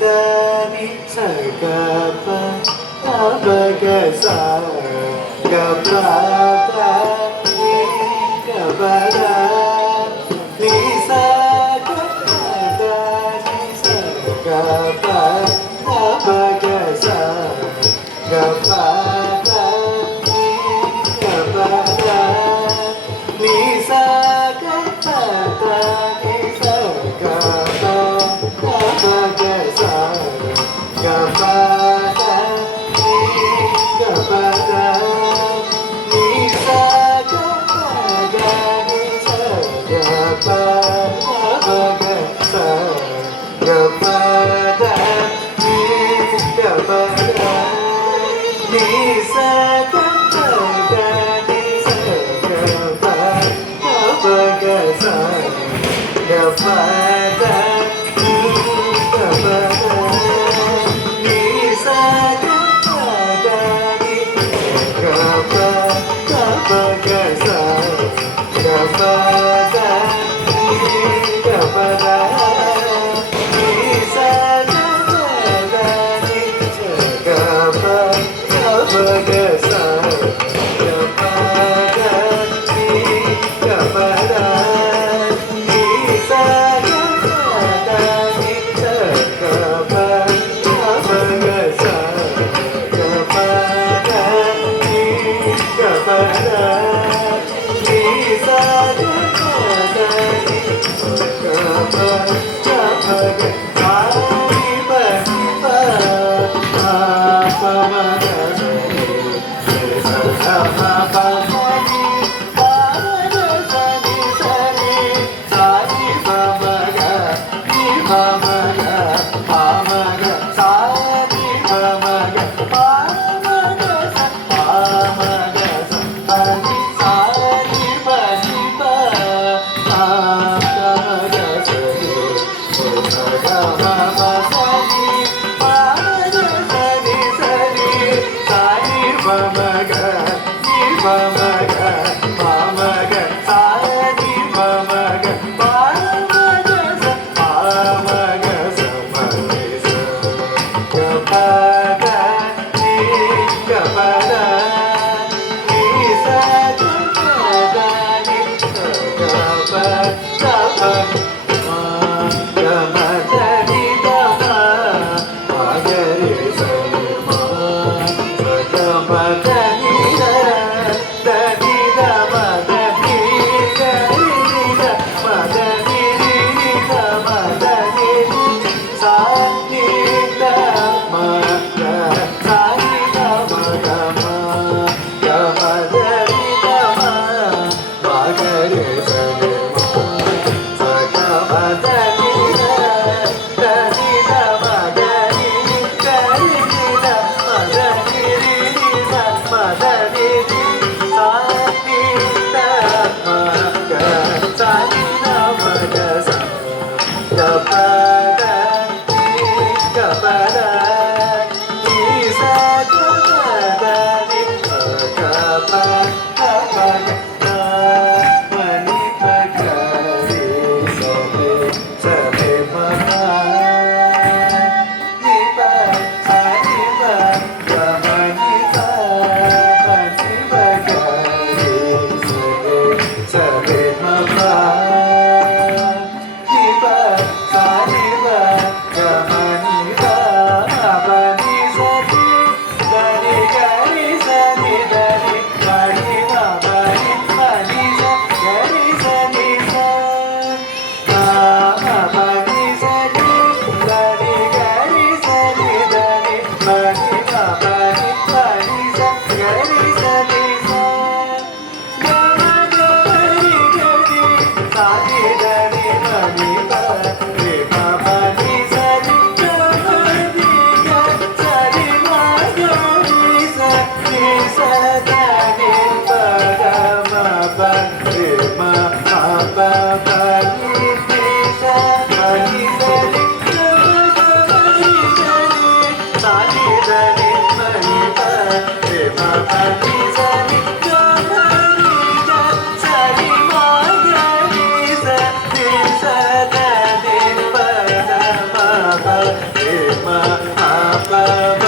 ni sa ga pa ga ba ga sa ga pa da ni ga ba da ni sa ga da ni sa ga pa ga ba ga sa ga pa da ni ga ba da ni sa ga pa da ni sa ga pa ga ba ga sa ga pa da ni ga ba da ni sa ga pa da ni sa ga pa ga ba ga sa ga pa da ni रे मा पा